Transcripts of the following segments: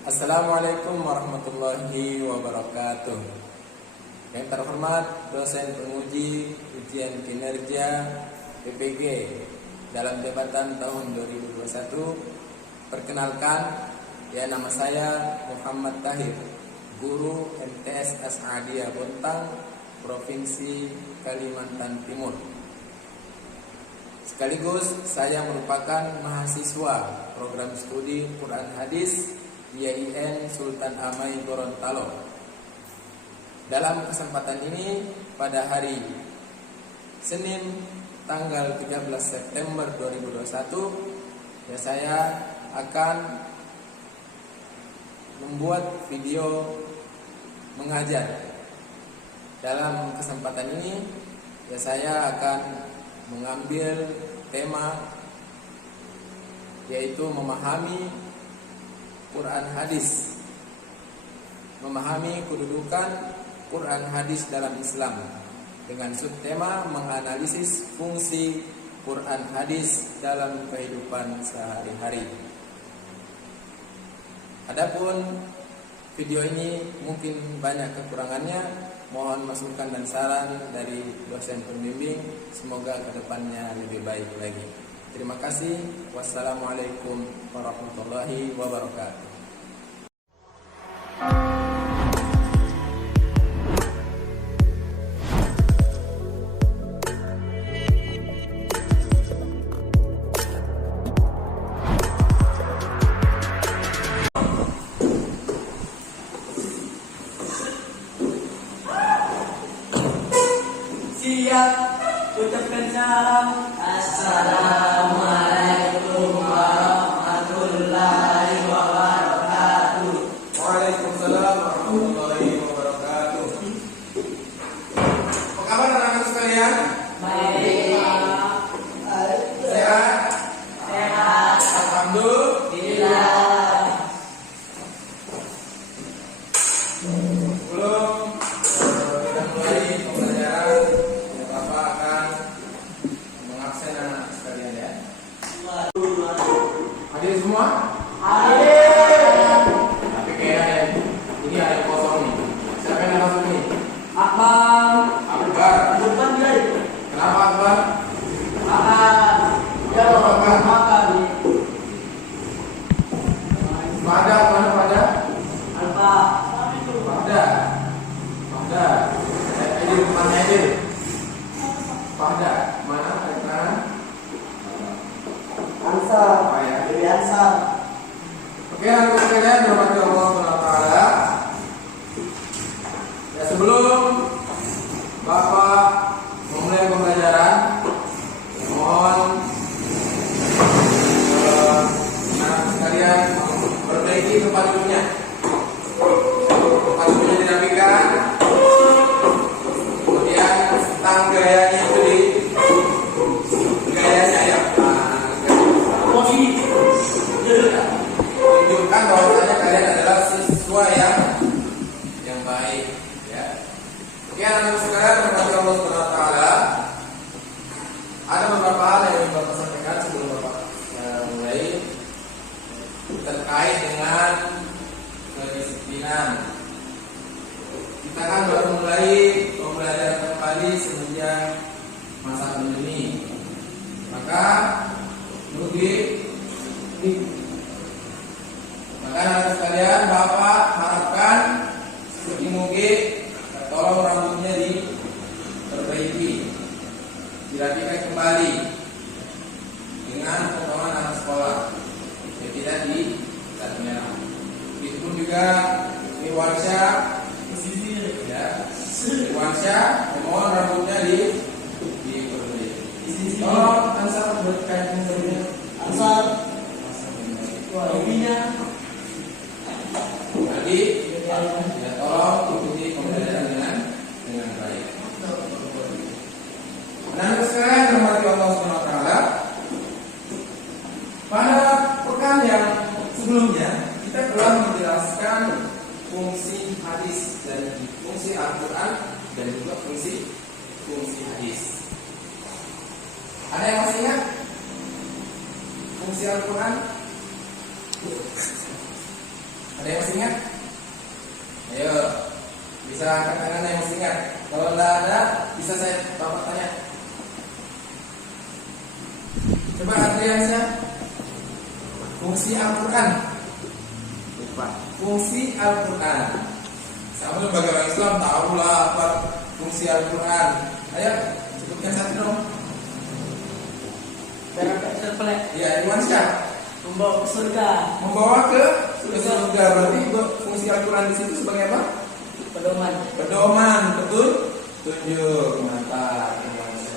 Assalamualaikum warahmatullahi wabarakatuh. Yang terhormat dosen penguji ujian kinerja PPG dalam jabatan tahun 2021. Perkenalkan, nama saya Muhammad Tahir, guru MTS As'adiyah Bontang, Provinsi Kalimantan Timur. Sekaligus saya merupakan mahasiswa program studi Quran Hadis IAIN Sultan Amai Gorontalo. Dalam kesempatan ini, pada hari Senin tanggal 13 September 2021, saya akan membuat video mengajar. Dalam kesempatan ini, saya akan mengambil tema yaitu memahami Quran Hadis, memahami kedudukan Quran Hadis dalam Islam, dengan subtema menganalisis fungsi Quran Hadis dalam kehidupan sehari-hari. Adapun video ini mungkin banyak kekurangannya, mohon masukan dan saran dari dosen pembimbing, semoga kedepannya lebih baik lagi. Terima kasih. Wassalamualaikum warahmatullahi wabarakatuh. Siap, ucapkan salam. Assalamualaikum warahmatullahi wabarakatuh. Waalaikumsalam warahmatullahi wabarakatuh. Apa kabar anak-anak sekalian? Baik. Sehat? Sehat. Alhamdulillah. Sebelum kita mulai pembelajaran, Bapak akan mengabsen anak sekalian ya. Hadir semua? Hadir. Tapi kayaknya ini ada yang kosong nih. Siapa yang masuk nih? Akbar. Akbar. Bukan dia. Kenapa Akbar? Makan. Ya, makan. Pada mana pada? Alfa. Pada. Aidil mana Aidil? Pada mana? Kanan. Ansar. Oh ya. Dewi Ansar. Oke, anak sekalian, dirahmati Allah Subhanahu wa taala. Ya, sebelum Bapak memulai pembelajaran, mohon anak sekalian perbaiki tempat duduknya. Tempat duduknya dirapikan. Kemudian stang gayanya itu gayanya ya. Tunjukkan bahwasanya kalian adalah siswa yang baik ya. Oke, anak-anak sekalian, terima Allah Subhanahu wa taala. Ada beberapa hal yang ingin Bapak sampaikan sebelum Bapak mulai terkait dengan kedisiplinan. Kita kan baru mulai pembelajaran kembali semenjak masa pandemi. Maka anak sekalian, Bapak harapkan mungkin tolong rambutnya diperbaiki, dirapikan kembali dengan potongan anak sekolah, tidak di cat merah. Itu pun juga di warsha, mohon rambutnya diperbaiki. Tolong Ansar berkait dengan Ansar. Hobinya. Jadi, ya tolong ikuti pembelajaran dengan baik. Nah, sekarang hormati Allah Subhanahu wa taala. Pada pekan yang sebelumnya kita telah menjelaskan fungsi hadis dan fungsi Al-Quran dan juga fungsi hadis. Ada yang masih ingat fungsi Al-Quran? Ada yang masih ingat? Ayo, bisa angkat tangan yang masih ingat. Kalau tidak ada, bisa saya bapak tanya. Coba Adriansyah, fungsi Al-Quran. Fungsi Al-Quran. Sama lembaga orang Islam tahulah apa fungsi Al-Quran. Ayo, sebutkan satu dong. Ya, Irwansyah. Membawa ke surga. Membawa ke surga. Berarti fungsi Al-Quran di situ sebagai apa? Pedoman. Pedoman, betul? Tunjuk, mantap.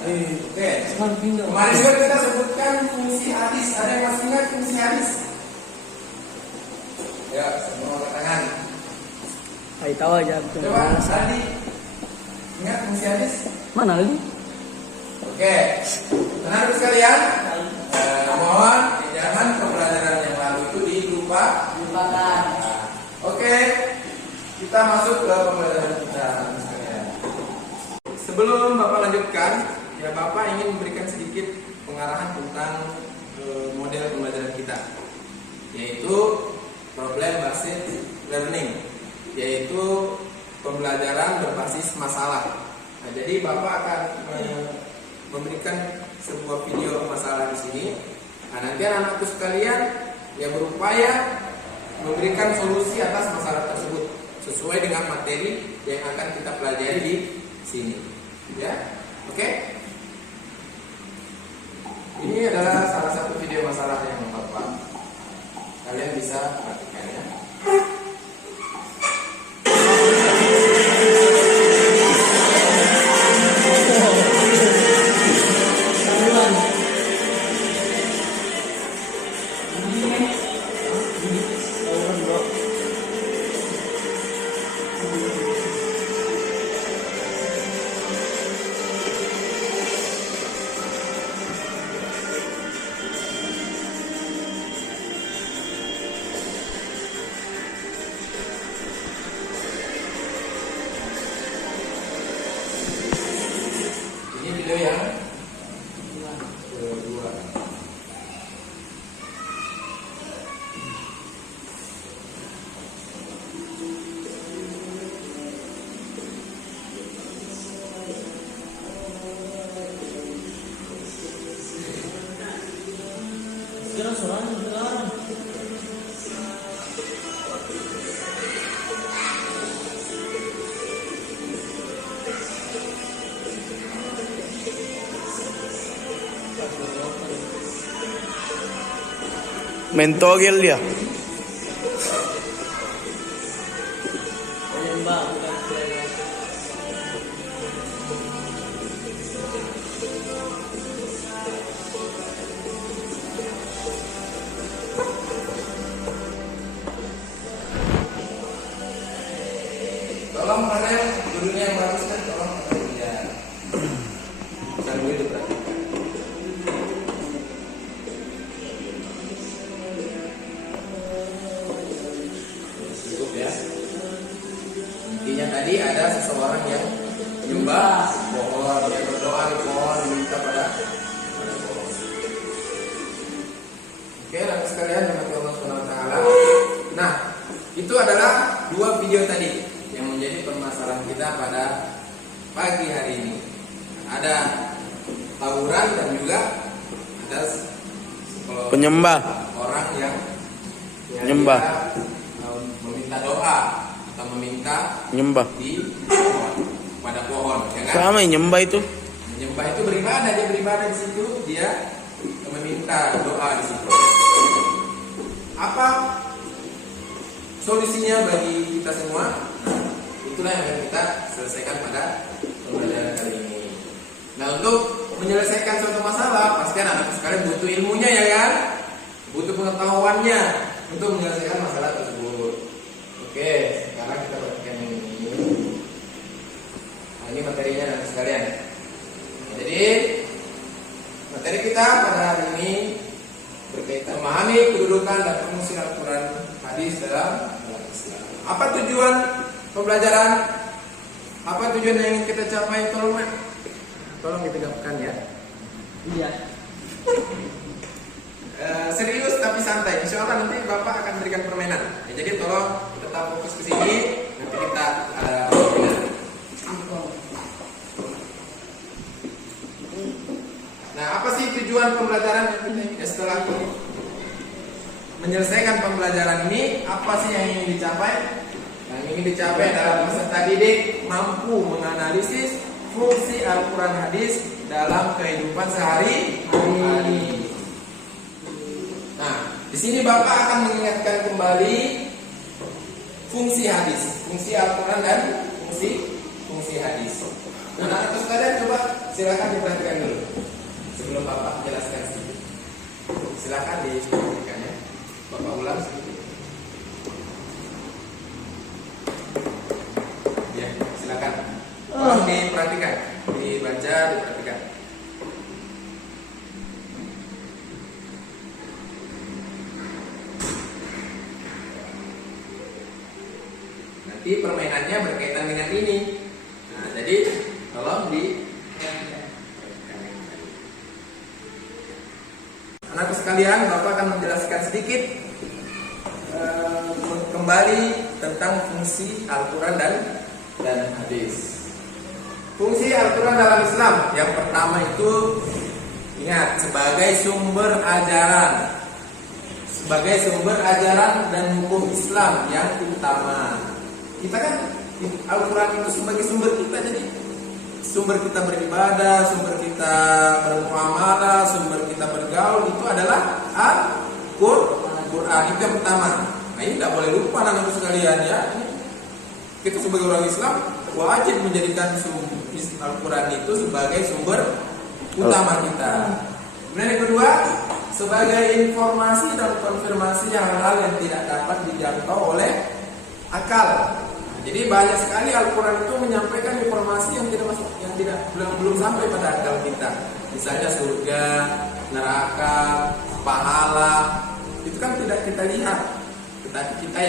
Oke. Kemarin juga kita sebutkan fungsi hadis. Ada yang masih ingat fungsi hadis? Ya, semua angkat tangan. Saya tahu aja. Coba tadi ingat fungsi hadis? Mana lagi? Oke. Tenang sekalian. Mohon jangan pembelajaran yang lalu itu dilupakan. Oke. Kita masuk ke pembelajaran kita. Sebelum Bapak lanjutkan, ya Bapak ingin memberikan sedikit pengarahan tentang model pembelajaran kita, yaitu problem based learning, yaitu pembelajaran berbasis masalah. Nah, jadi Bapak akan memberikan sebuah video masalah di sini. Nah, nanti anak-anakku sekalian yang berupaya memberikan solusi atas masalah tersebut sesuai dengan materi yang akan kita pelajari di sini. Ya, oke. Ini adalah salah satu video masalah yang Bapak. Kalian bisa perhatikan ya. Ini video yang kedua. Sekarang suaranya benar. Mentogel dia. Penyembah bukan penyembah. Tolong mana yang judulnya yang bagus kan? Tolong ya. Bukan begitu berarti. Cukup ya. Intinya tadi ada seseorang yang menyembah pohon, dia berdoa di pohon, meminta pada pohon. Oke, anak sekalian, rahmati Allah Subhanahu wa taala. Nah, itu adalah dua video tadi yang menjadi permasalahan kita pada pagi hari ini. Ada tawuran dan juga ada Penyembah. orang yang Nyembah. dia, meminta doa atau meminta Nyembah. di pohon, pada pohon, ya kan? Sama nyembah itu. Menyembah itu beribadah, dia beribadah di situ, dia meminta doa di situ. Apa solusinya bagi kita semua? Nah, itulah yang akan kita selesaikan pada pembelajaran kali ini. Nah, untuk menyelesaikan suatu masalah, pasti anak sekalian butuh ilmunya ya kan? Butuh pengetahuannya untuk menyelesaikan masalah tersebut. Oke, sekarang kita perhatikan ini. Nah, ini materinya anak sekalian. Nah, jadi materi kita pada hari ini berkaitan memahami kedudukan dan fungsi Al-Quran hadis dalam Islam. Apa tujuan pembelajaran? Apa tujuan yang ingin kita capai? Tolong ditegakkan ya. Iya. Serius tapi santai. Insya Allah nanti Bapak akan berikan permainan. jadi tolong tetap fokus ke sini, nanti kita ada webinar. Nah, apa sih tujuan pembelajaran ya, setelah menyelesaikan pembelajaran ini? Apa sih yang ingin dicapai? Yang ingin dicapai adalah peserta didik mampu menganalisis fungsi Al-Quran hadis dalam kehidupan sehari-hari. Nah, di sini Bapak akan mengingatkan kembali fungsi hadis, fungsi Al-Quran dan fungsi hadis. Nah, anak sekalian coba silakan diperhatikan dulu sebelum Bapak jelaskan sedikit. Silakan diperhatikan ya. Bapak ulang sedikit. Ya, silakan. Tolong diperhatikan, dibaca, diperhatikan. Nanti permainannya berkaitan dengan ini. Nah, jadi tolong di anakku sekalian, Bapak akan menjelaskan sedikit kembali tentang fungsi Al-Quran dan hadis. Fungsi Al-Quran dalam Islam yang pertama itu, ingat, sebagai sumber ajaran dan hukum Islam yang utama. Kita kan Al-Quran itu sebagai sumber kita, jadi sumber kita beribadah, sumber kita bermuamalah, sumber kita bergaul itu adalah Al-Quran. Itu yang pertama. Nah, ini tidak boleh lupa anak-anak sekalian ya. Kita sebagai orang Islam wajib menjadikan Al-Quran itu sebagai sumber utama kita. Kemudian yang kedua, sebagai informasi dan konfirmasi hal-hal yang tidak dapat dijangkau oleh akal. Jadi banyak sekali Al-Quran itu menyampaikan informasi yang belum sampai pada akal kita. Misalnya surga, neraka, pahala, itu kan tidak kita lihat, tetapi kita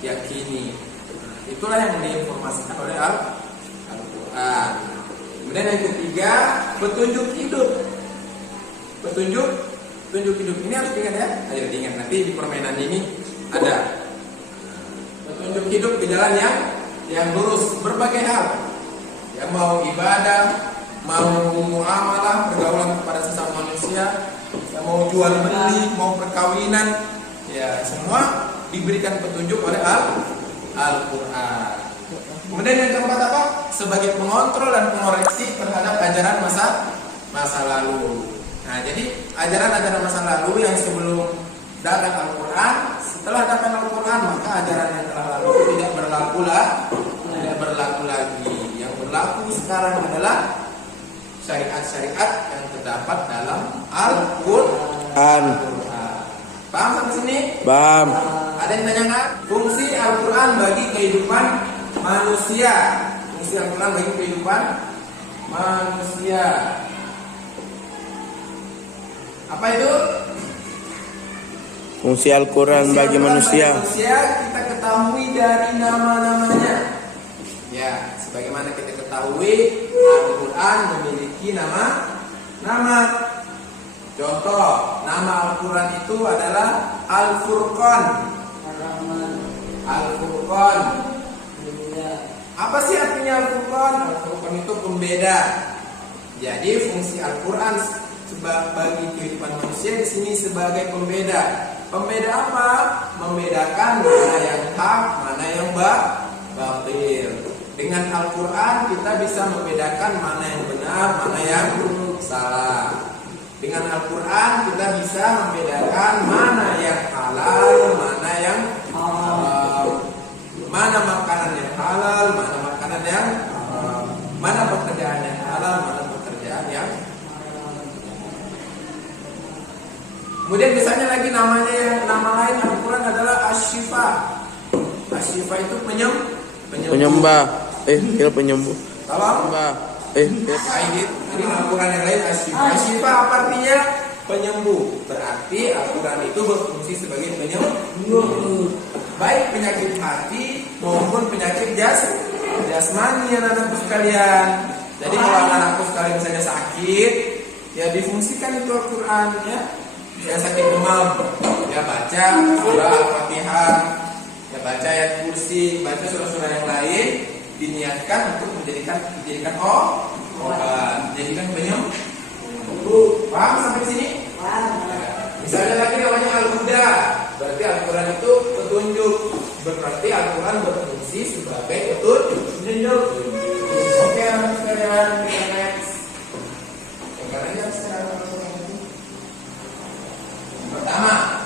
yakini. Itulah yang diinformasikan oleh Al-Quran. Kemudian yang ketiga, petunjuk hidup. Petunjuk hidup ini harus diingat ya. Ayo diingat, nanti di permainan ini ada petunjuk hidup di jalan yang lurus, berbagai hal. Yang mau ibadah, mau muamalah, pergaulan kepada sesama manusia, yang mau jual beli, mau perkawinan, ya semua diberikan petunjuk oleh Al-Quran. Kemudian yang keempat apa? Sebagai pengontrol dan pengoreksi terhadap ajaran masa lalu. Nah, jadi ajaran-ajaran masa lalu yang sebelum datang Al-Quran, setelah datang Al-Quran, maka ajaran yang telah lalu tidak berlaku lagi. Yang berlaku sekarang adalah syariat-syariat yang terdapat dalam Al-Quran. Paham sampai sini? Paham. Ada yang tanya nggak? Fungsi Al-Quran bagi kehidupan manusia. Fungsi Al-Quran bagi kehidupan manusia. Apa itu? Fungsi Al-Quran bagi manusia. Kita ketahui dari nama-namanya. Ya, sebagaimana kita ketahui Al-Quran memiliki nama. Contoh, nama Al-Quran itu adalah Al-Furqan. Al-Furqan. Apa sih artinya Al-Furqan? Al-Furqan itu pembeda. Jadi fungsi Al-Quran bagi kehidupan manusia di sini sebagai pembeda. Pembeda apa? Membedakan mana yang hak, mana yang batil. Dengan Al-Quran kita bisa membedakan mana yang benar, mana yang salah. Dengan Al-Quran kita bisa membedakan mana yang halal, mana yang haram. Mana makanan yang halal, mana makanan yang haram. Mana pekerjaan yang halal, mana pekerjaan yang haram. Kemudian misalnya lagi nama lain Al-Quran adalah Asy-Syifa. Asy-Syifa itu penyembuh. Penyembuh. Tolong. Baik, ini Al-Quran yang lain Asy-Syifa. Asy-Syifa apa artinya? Penyembuh. Berarti Al-Quran itu berfungsi sebagai penyembuh. Baik penyakit hati maupun penyakit jasmani anak-anakku sekalian. Jadi kalau anak-anakku sekalian misalnya sakit, ya difungsikan itu Al-Quran ya. Yang sakit demam, ya baca surah Al-Fatihah. baca ayat kursi, baca surah-surah yang lain, diniatkan untuk dijadikan obat, jadikan penyembuh. Paham sampai sini? Misalnya lagi namanya Al-Huda, berarti Al-Quran itu petunjuk. Berarti Al-Quran berfungsi sebagai petunjuk. Oke, anak sekalian, kita next. Yang sekarang pertama,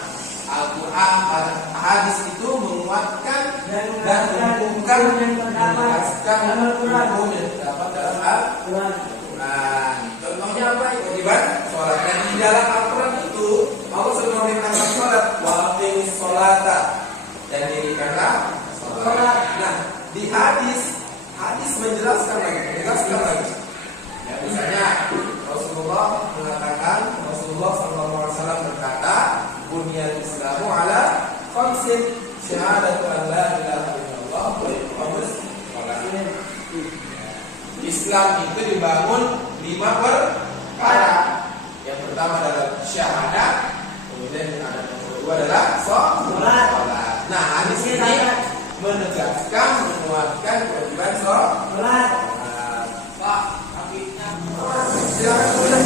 Al-Quran, hadis itu menguatkan dan menghubungkan menjelaskan hukum yang terdapat dalam Al-Quran. Contohnya apa? Kewajiban sholat. Dan di dalam Al-Quran itu Allah sudah memerintahkan sholat, wa aqimus sholata, dan dirikanlah sholat. Nah, di hadis menjelaskan lagi. Ya, misalnya Rasulullah SAW berkata, bunyal Islamu ala khamsin, syahadatu an la ilaha illallah wa iqamus shalah. Islam itu dibangun 5 perkara. Yang pertama adalah syahadat, kemudian yang kedua adalah sholat. Nah, hadis ini menegaskan, menguatkan kewajiban sholat. Pak, silakan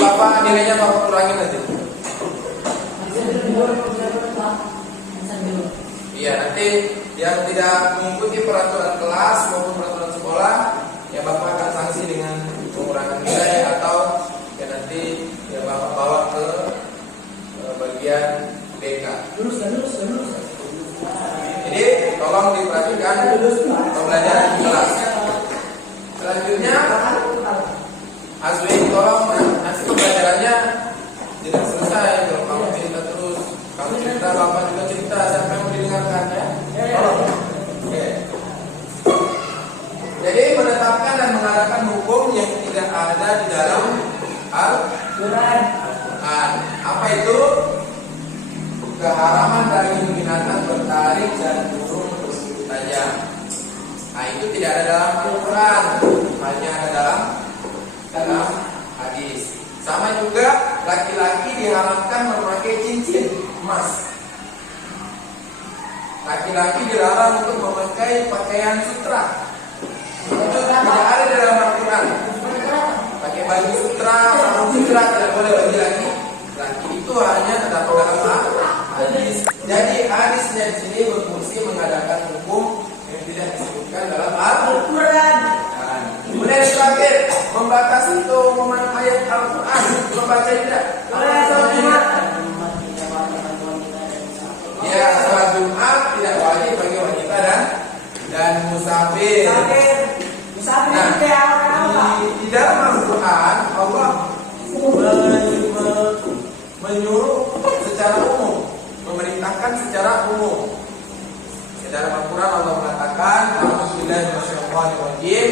Bapak nilainya Bapak kurangin aja. Iya, nanti yang tidak mengikuti peraturan kelas maupun peraturan sekolah, ya Bapak akan sanksi dengan pengurangan nilai atau ya nanti ya Bapak bawa ke bagian BK. Lulus. Jadi tolong diperhatikan pembelajaran di kelas. Selanjutnya, Azwin tolong nanti pembelajarannya tidak selesai. Kalau kamu cerita terus, kamu cerita, Bapak juga cerita, siapa yang mau didengarkan ya? Tolong. Oke. Jadi menetapkan dan mengadakan hukum yang tidak ada di dalam Al-Quran. Apa itu? Keharaman daging binatang bertaring dan burung bersekutu tajam. Nah, itu tidak ada dalam Al-Quran, hanya ada dalam hadis. Sama juga laki-laki diharamkan memakai cincin emas. Laki-laki dilarang untuk memakai pakaian sutra. Itu tidak ada dalam Al-Quran. Pakai baju sutra, sarung sutra tidak boleh bagi laki. Laki itu hanya terdapat dalam hadis. Jadi hadisnya di sini berfungsi mengadakan hukum yang tidak disebutkan dalam Al-Quran. Kemudian yang terakhir, membatasi keumuman ayat Al-Quran. Membaca tidak? Ya, sholat Jumat tidak wajib bagi wanita dan musafir. Nah, di dalam Al-Quran Allah menyuruh secara umum, memerintahkan secara umum. Di dalam Al-Quran Allah mengatakan, "A'udzubillahi minasyaitonir rajim,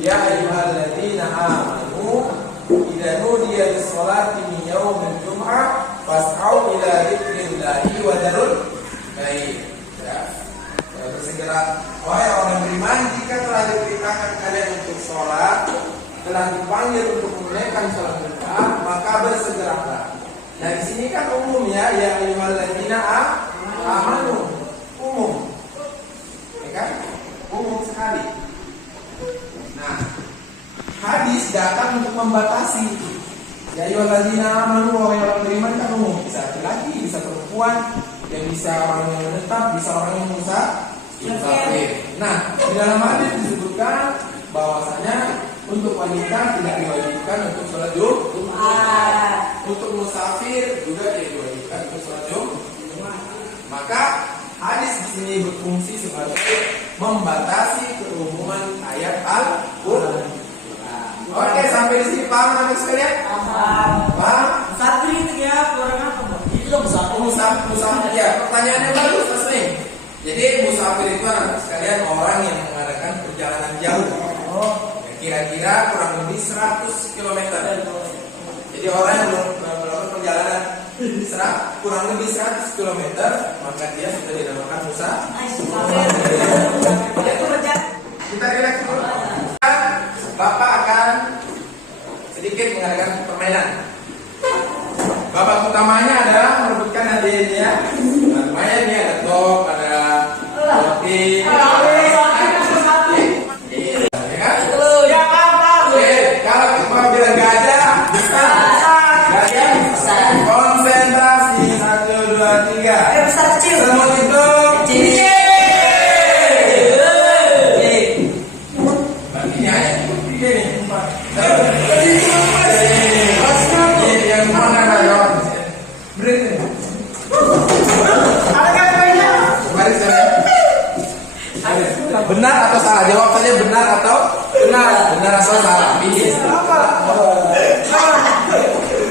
ya ayyuhalladzina amanu idza nudiya lis-sholati min yaumil jum'ah fas'au ila dzikrillahi wa dzarul bait." Bersegera, wahai orang beriman, jika telah diperintahkan kalian untuk sholat, telah dipanggil untuk menunaikan sholat Jumat, maka bersegeralah. Nah, di sini kan umum ya ayyuhalladzina amanu, umum. Ya kan? Umum sekali. Nah, hadis datang untuk membatasi. Ya ayyuhalladzina amanu, wahai orang beriman kan umum, bisa laki-laki, bisa perempuan, yang bisa orang yang menetap, bisa orang yang musafir. Nah, di dalam hadis disebutkan bahwasanya untuk wanita tidak diwajibkan untuk sholat Jumat. Untuk musafir juga tidak diwajibkan untuk sholat Jumat. Maka hadis di sini berfungsi sebagai membatasi keumuman ayat Al-Quran. Oke, sampai di sini paham anak sekalian? Paham? Musafir itu ya kurang apa? Itu loh Musafir. Ya, pertanyaannya bagus Mas nih. Jadi musafir itu anak sekalian orang yang mengadakan perjalanan jauh. Kira-kira kurang lebih 100 km. Jadi orang yang melakukan perjalanan kurang lebih 100 km, maka dia sudah dinamakan musafir. Kita relax dulu. Bapak akan sedikit mengadakan permainan. Babak utamanya adalah merebutkan ini ya. Nah, lumayan nih ada top, ada roti. Kalau kita bilang gak ada, konsentrasi 1, 2, 3. Semua hitung. Ini aja cukup 3 nih. Yang mana Rayon? Berhenti. Benar atau salah? Jawab saja benar atau benar. Benar atau salah? Pilih.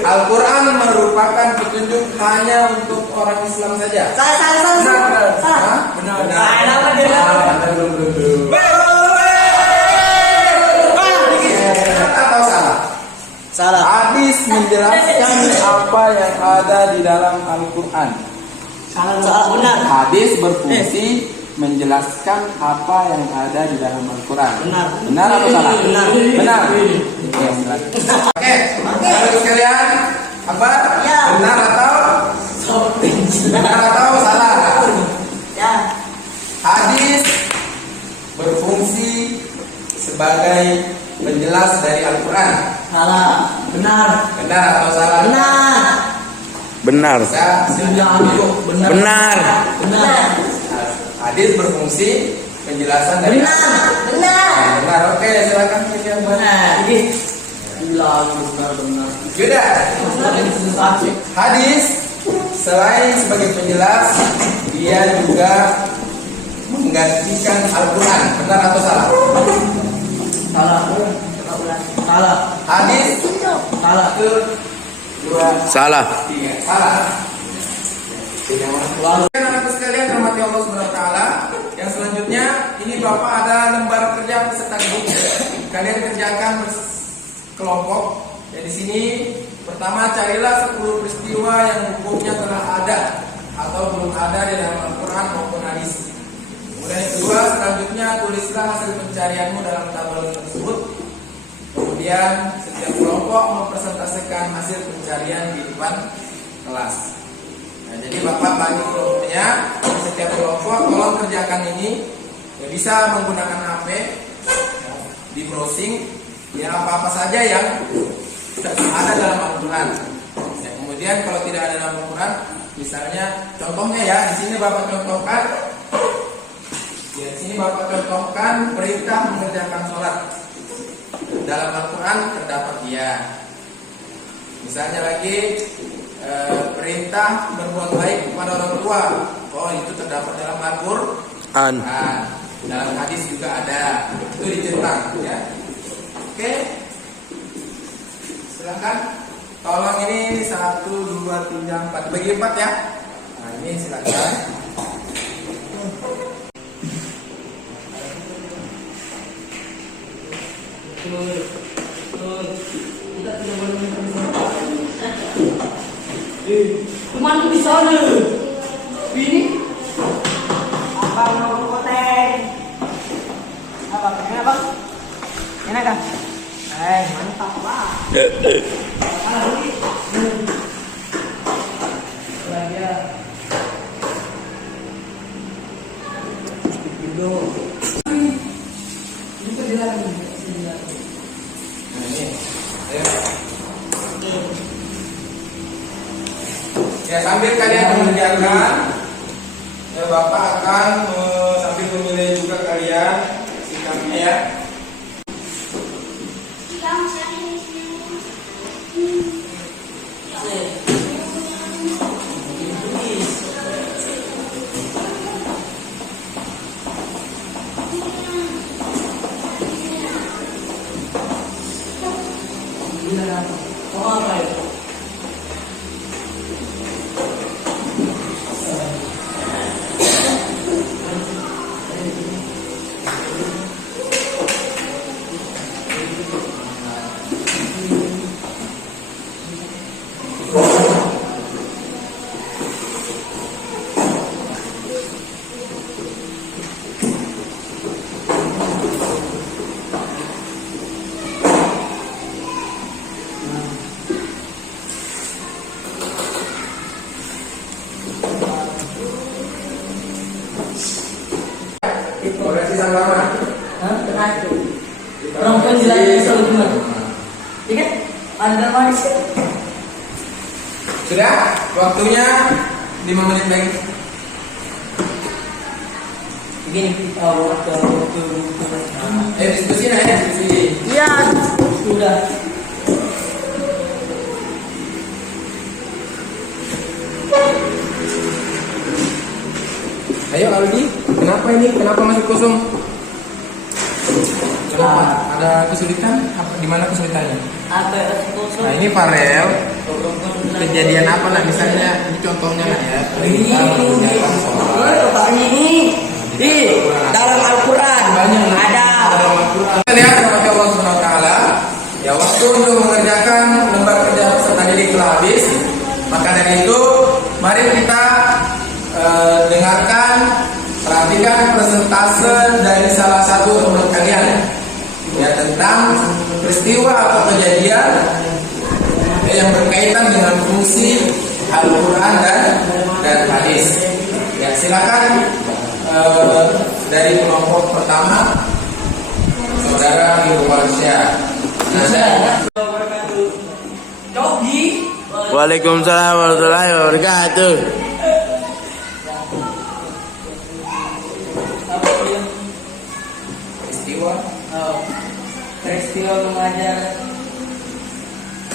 Al-Quran merupakan petunjuk hanya untuk orang Islam saja. Salah. Benar. Benar atau salah? Salah. Hadis menjelaskan apa yang ada di dalam Al-Quran. Salah. Benar. Hadis berfungsi menjelaskan apa yang ada di dalam Al-Quran. Benar. Benar atau salah? Benar. Benar. Oke, silakan. Oke, saudara sekalian, apa? Ya. Benar atau salah? Ya. Hadis berfungsi sebagai penjelas dari Al-Quran. Salah. Benar. Benar atau salah? Benar. Benar. Saya silakan dulu. Benar. Benar. Hadis berfungsi penjelasan dari Benar. Benar. Benar. Oke, silakan yang mana? Bilang benar. Sudah. Hadis selain sebagai penjelas, dia juga menggantikan Al-Quran. Benar atau salah? Salah. Hadis Salah. 2, Salah. 3. Salah. Anak sekalian rahmati Allah Subhanahu wa taala. Yang selanjutnya ini Bapak ada lembar kerja peserta didik. Kalian kerjakan kelompok. Di sini pertama carilah 10 peristiwa yang hukumnya telah ada atau belum ada di dalam Al-Quran maupun hadis. Kemudian yang kedua, selanjutnya tulislah hasil pencarianmu dalam tabel tersebut. Kemudian setiap kelompok mempresentasikan hasil pencarian di depan kelas. Nah, jadi Bapak bagi kelompoknya, setiap kelompok tolong kerjakan ini. Ya, bisa menggunakan HP, di browsing, ya apa-apa saja yang ada dalam Al-Quran. Ya, kemudian kalau tidak ada dalam Al-Quran, misalnya contohnya ya, di sini Bapak contohkan. Ya, di sini Bapak contohkan perintah mengerjakan sholat. Dalam Al-Quran terdapat ya. Misalnya lagi perintah berbuat baik kepada orang tua. Oh, itu terdapat dalam Al-Quran. Dalam hadis juga ada. Itu dicentang ya. Oke. Silakan. Tolong ini 1, 2, 3, 4. Bagi 4 ya. Nah, ini silakan. Kita tidak boleh kemana di sana? Ini apa mau koteng? Apa kenapa? Enak kan? Mantap lah. Ya, sambil kalian mengerjakan, ya Bapak akan sambil menilai juga kalian sikapnya ya. Koreksi sama. Hah? Terakhir. Perempuan jalan selalu gimana? Iya kan? Anda manis kan? Sudah? Waktunya 5 menit lagi. Begini, waktu. Diskusi ya, diskusi. Iya, sudah. Ayo Aldi, kenapa ini? Kenapa masih kosong? Kenapa? Ada kesulitan? Di mana kesulitannya? Apa yang kosong? Nah ini Farel. Kejadian apa nak? Misalnya ini contohnya nak ya. Ini dalam Al-Quran ada. Kita lihat kepada Allah Subhanahu Wa Taala. Ya waktu untuk mengerjakan lembar kerja peserta didik telah habis. Maka dari itu, mari kita dengarkan, perhatikan persentase dari salah satu teman kalian ya tentang peristiwa atau kejadian yang berkaitan dengan fungsi Al-Quran dan hadis. Ya silakan dari kelompok pertama saudara Irwansyah. Jogi. Waalaikumsalam warahmatullahi wabarakatuh. Peristiwa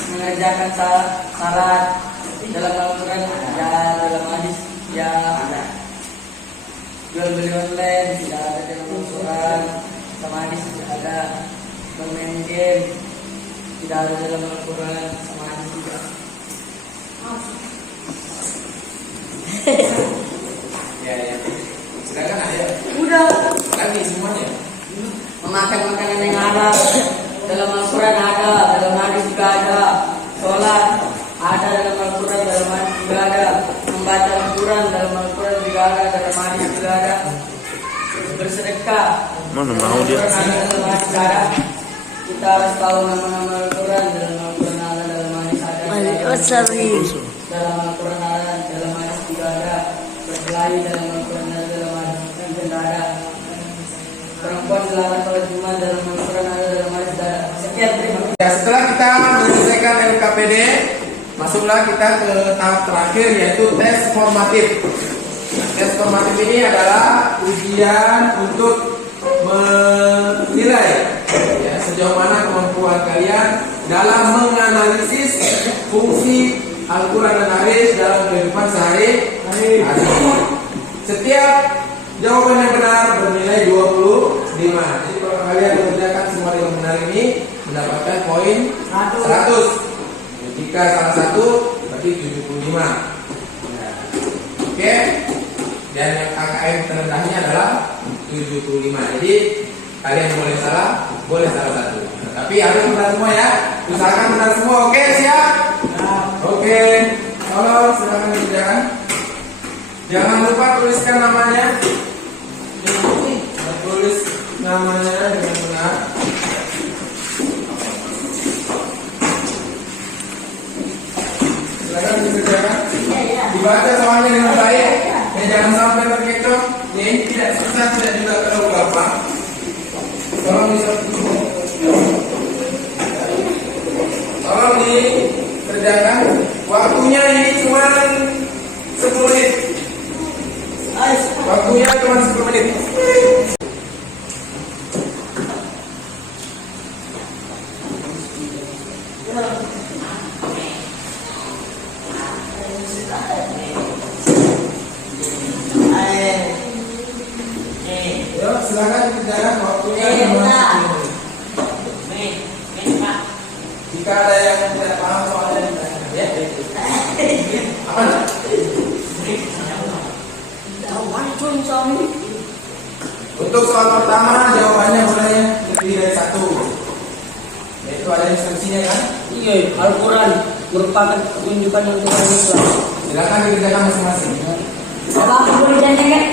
mengerjakan salat dalam Al-Quran ya, dalam hadis ya ada. Jual beli online tidak ada dalam Al-Quran, sama hadis tidak ada. Bermain game tidak ada dalam Al-Quran, sama hadis juga. Ya. Silakan ayo. Udah. Lagi semuanya. Memakan makanan yang ada dalam Al-Quran ada, dalam hadis juga ada. Sholat ada dalam Al-Quran, dalam hadis juga ada. Membaca Al-Quran dalam Al-Quran juga ada, dalam hadis juga ada. Bersedekah Mana mau dia? dalam hadis ada. Kita harus tahu nama-nama Al-Quran, dalam Al-Quran ada, dalam hadis ada. Dalam Al-Quran ada, dalam hadis juga ada. Berkelahi dalam Al-Quran ada, dalam hadis juga ada. Perempuan dilarang sholat Jumat dalam Al-Quran ada, dalam hadis ada. Sekian, terima kasih. Ya, setelah kita menyelesaikan LKPD, masuklah kita ke tahap terakhir yaitu tes formatif. Nah, tes formatif ini adalah ujian untuk menilai ya, sejauh mana kemampuan kalian dalam menganalisis fungsi Al-Quran dan hadis dalam kehidupan sehari-hari. Setiap jawaban yang benar bernilai 25. Jadi kalau kalian mengerjakan semua yang benar ini mendapatkan poin 100. Jika salah satu berarti 75. Nah, oke. Dan yang KKM terendahnya adalah 75. Jadi kalian boleh salah satu. Nah, tapi harus benar semua ya. Usahakan benar semua. Oke, siap? Oke. Tolong silakan dikerjakan. Jangan lupa tuliskan namanya. Tulis namanya dengan benar. Silakan dikerjakan. Dibaca soalnya dengan baik. Dan jangan sampai terkecoh. Ini tidak susah, tidak juga terlalu gampang. Tolong dikerjakan. Waktunya ini cuma 10 menit. Waktunya cuma 10 menit. Yuk, silakan dikerjakan. Waktunya cuma 10 menit. Jika ada yang tidak paham soalnya ditanyakan ya. Apa? Untuk soal pertama jawabannya boleh lebih dari 1. Yaitu ada instruksinya kan? Iya, Al-Quran merupakan petunjukan yang Tuhan Islam. Silakan dikerjakan masing-masing. Apa aku boleh janji kan?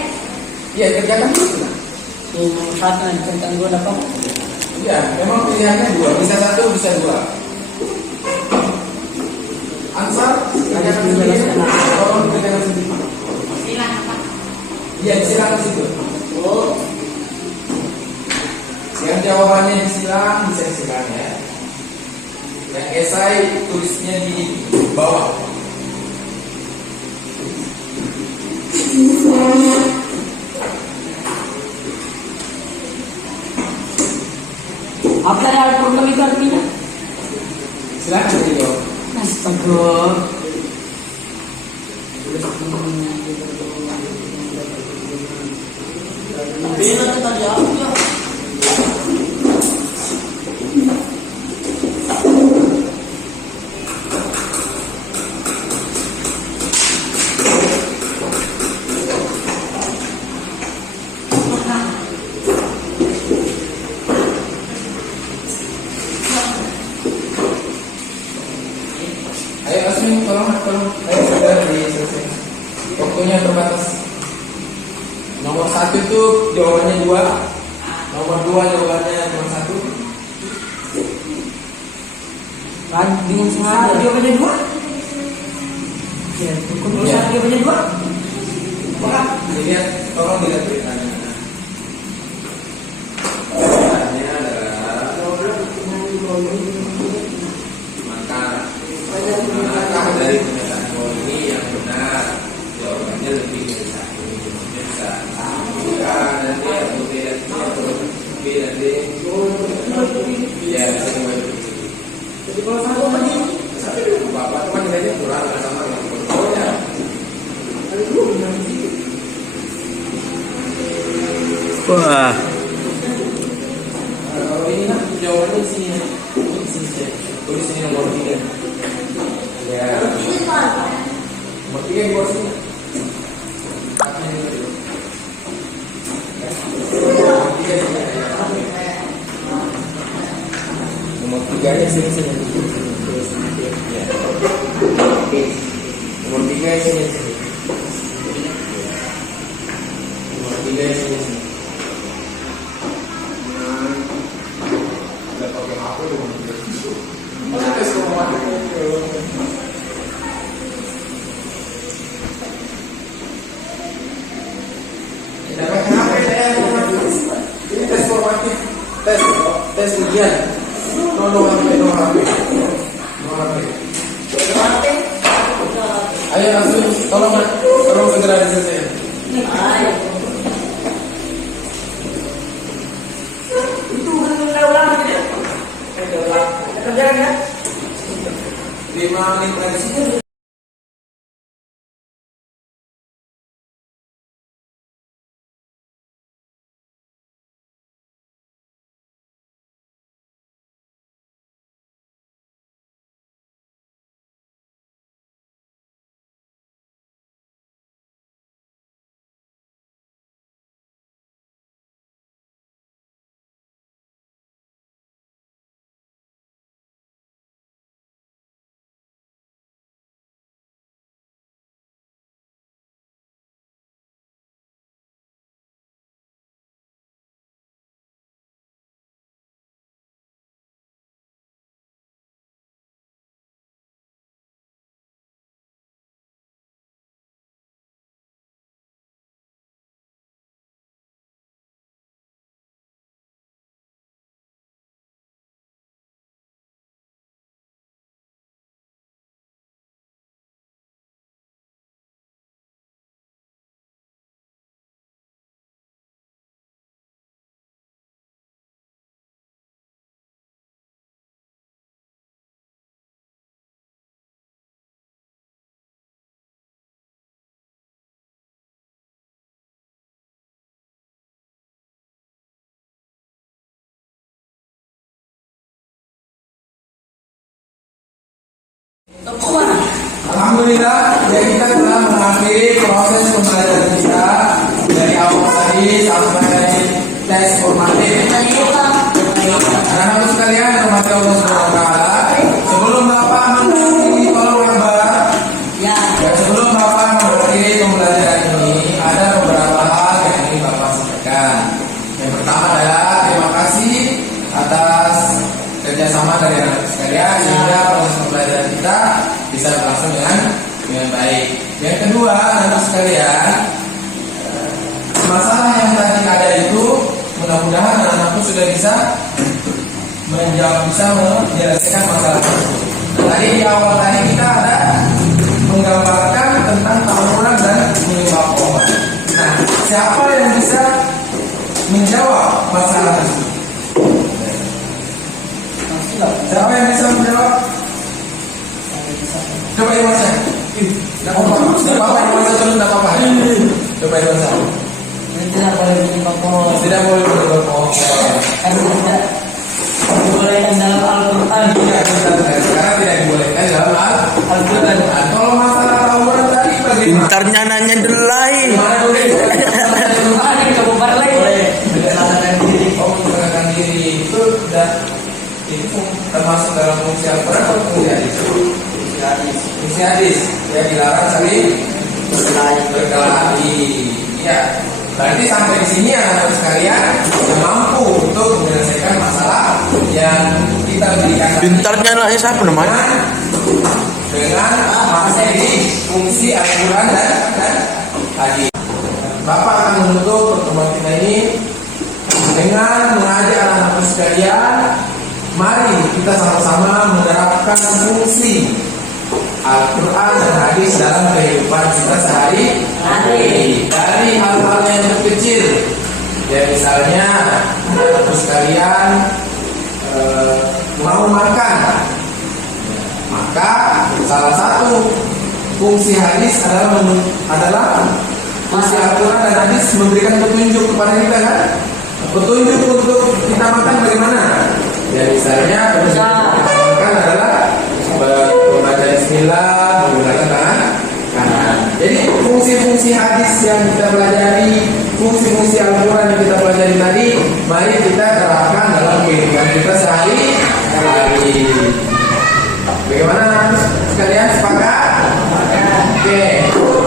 Iya, kerjakan dulu. Satu tentang gue dapat. Iya, memang pilihannya 2. Bisa 1, bisa 2. Ansar, kerjakan sendiri. Tolong dikerjakan sendiri. Iya, silakan situ. Oh, silang bisa disilang ya. Yang esai tulisnya di bawah. Apa yang ada program itu artinya? Silakan dijawab. Astaga. Bina kita jawab ya. Ayo Asmin, tolong. Ayo sudah selesai. Waktunya terbatas. Nomor 1 itu jawabannya 2. Nomor 2 jawabannya cuma 1. Kan bingung semua jawabannya 2. Ya, hukum Ya. jawabannya 2. Apakah? Dilihat, tolong dilihat beritanya. Beritanya adalah manakah dari pernyataan bahwa ini yang benar? Jawabannya lebih dari 1. Bisa A dan D atau B dan C atau B dan D. Ya, bisa kembali. Jadi kalau satu apa nih? Bapak cuma nilainya kurang sama dengan ya. Wah, Kalau ini kan jawabannya di sini. Di sini saya. Tulis ini nomor 3. Ya. Nomor 3 di bawah sini. Haknya ini dulu. Nomor 3 di sini. Nomor 3-nya sini. Ya. Oke. Nomor 3 sini. Nomor 3 sini. Udah pakai HP dong. Masa tes formatif. Tidak pakai HP saya formatif. Ini tes formatif. Tes ujian. No HP. Ayo langsung, tolong segera diselesaikan. Ayo. Itu kan ulang gitu. Ulang. Kerjaan ya. 5 menit lagi sih. Alhamdulillah, ya kita telah mengakhiri proses pembelajaran kita dari awal tadi sampai tes formatif. Anak-anak sekalian, rahmati Allah Subhanahu wa taala. Sebelum Bapak mengakhiri, tolong kabar. Ya. Sebelum Bapak mengakhiri pembelajaran ini, ada beberapa hal yang ingin Bapak sampaikan. Yang pertama adalah terima kasih atas kerjasama dari anak-anak sekalian sehingga proses pembelajaran kita bisa berlangsung dengan baik. Yang kedua, anak-anak sekalian, masalah yang tadi ada itu mudah-mudahan anak-anakku sudah bisa bisa menyelesaikan masalah. Tadi di awal tadi kita ada menggambarkan tentang tawuran dan menyebab obat. Nah, siapa yang bisa menjawab masalah tersebut? Siapa yang bisa menjawab? Coba Iwan saya. Tidak apa-apa, Iwan saya terus tidak apa-apa. Coba Iwan saya. Tidak boleh menyebab pohon. Tidak boleh menyebab pohon. Kan tidak dibolehkan dalam Al-Quran. Karena tidak dibolehkan dalam Al-Quran. Kalau masalah tawuran tadi bagaimana? Pintarnya nanya delay. Mana boleh? Ada yang kabar lagi. Boleh. Mengenalkan diri. Oh, mengenalkan diri itu sudah itu termasuk dalam fungsi Al-Quran atau fungsi hadis? Fungsi hadis. Ya, dilarang saling berkelahi. Ya. Berarti sampai di sini anak-anak sekalian sudah mampu untuk menyelesaikan masalah yang kita berikan. Pintarnya anaknya siapa namanya? Dengan materi fungsi Al-Quran dan hadis. Bapak akan menutup pertemuan kita ini dengan mengajak anak-anak sekalian, mari kita sama-sama menerapkan fungsi Al-Quran dan hadis dalam kehidupan kita sehari-hari. Dari hal-hal yang terkecil, ya misalnya anak sekalian mau makan, maka salah satu fungsi hadis adalah fungsi Al-Quran dan hadis memberikan petunjuk kepada kita kan? Petunjuk untuk kita makan bagaimana? Ya misalnya petunjuk kita makan adalah membaca bismillah menggunakan tangan kanan. Jadi fungsi-fungsi hadis yang kita pelajari, fungsi-fungsi Al-Quran yang kita pelajari tadi, mari kita terapkan dalam kehidupan kita sehari-hari. Bagaimana sekalian, sepakat? Oke,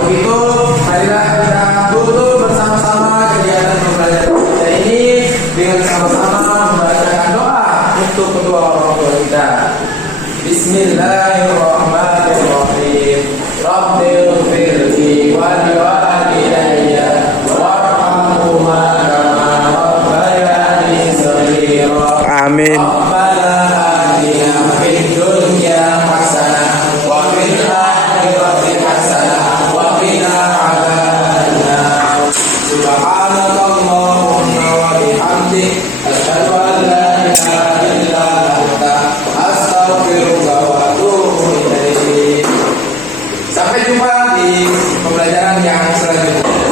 begitu marilah kita tutup bersama-sama kegiatan pembelajaran kita ini dengan sama-sama membacakan doa untuk kedua orang tua kita. Bismillahirrahmanirrahim. Rabbighfirli wa liwalidayya warhamhuma kama rabbayani shaghira. Amin. Rabbana atina fid dunya hasanah wa fil akhirati hasanah wa qina adzabannar. Subhanakallahumma wa bihamdik asyhadu an la ilaha illa anta astaghfiruka wa atubu ilaik. Sampai jumpa di pembelajaran yang selanjutnya.